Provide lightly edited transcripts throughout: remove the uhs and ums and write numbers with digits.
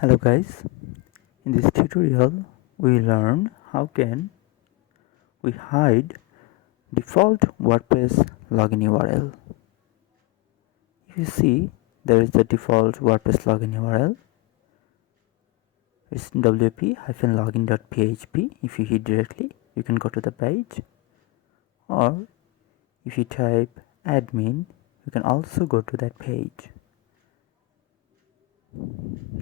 Hello guys, in this tutorial we will learn how can we hide default WordPress login URL. If you see, there is the default WordPress login URL. It's wp-login.php. If you hit directly, you can go to the page, or if you type admin, you can also go to that page.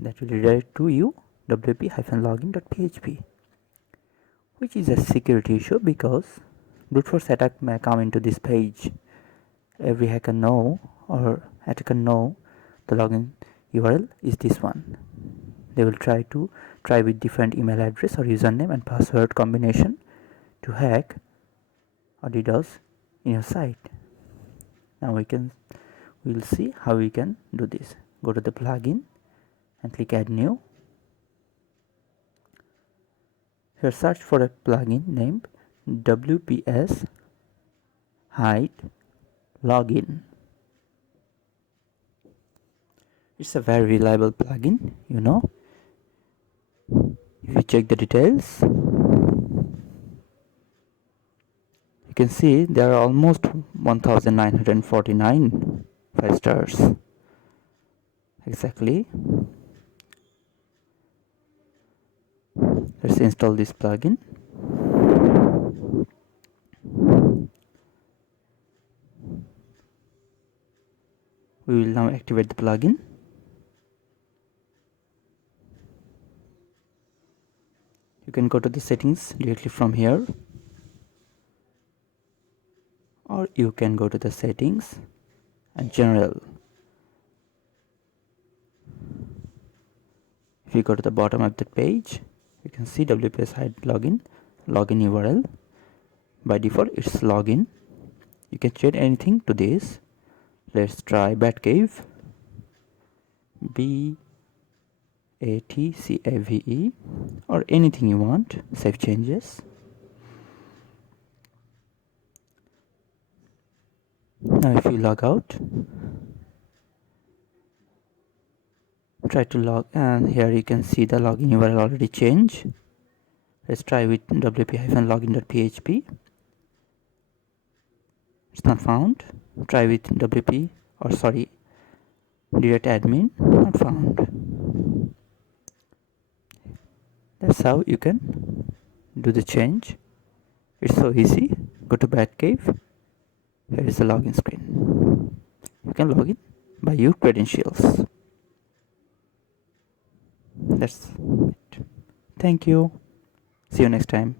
That will redirect to you wp-login.php, which is a security issue because brute force attack may come into this page. Every hacker know or attacker know the login URL is this one. They will try with different email address or username and password combination to hack or DDoS in your site. Now we'll see how we can do this. Go to the plugin and click add new. Here search for a plugin named WPS hide login. It's a very reliable plugin, you know. If you check the details, you can see there are almost 1949 5 stars. Exactly. Let's install this plugin. We will now activate the plugin. You can go to the settings directly from here, or you can go to the settings and general. If you go to the bottom of the page, you can see WPS hide login URL. By default it's login. You can change anything to this. Let's try Batcave, BATCAVE, or anything you want. Save changes. Now if you log out, try to log, and here you can see the login URL already changed. Let's try with wp-login.php. It's not found. Try with direct admin, not found. That's how you can do the change. It's so easy. Go to Batcave. Here is the login screen. You can log in by your credentials. That's it. Thank you. See you next time.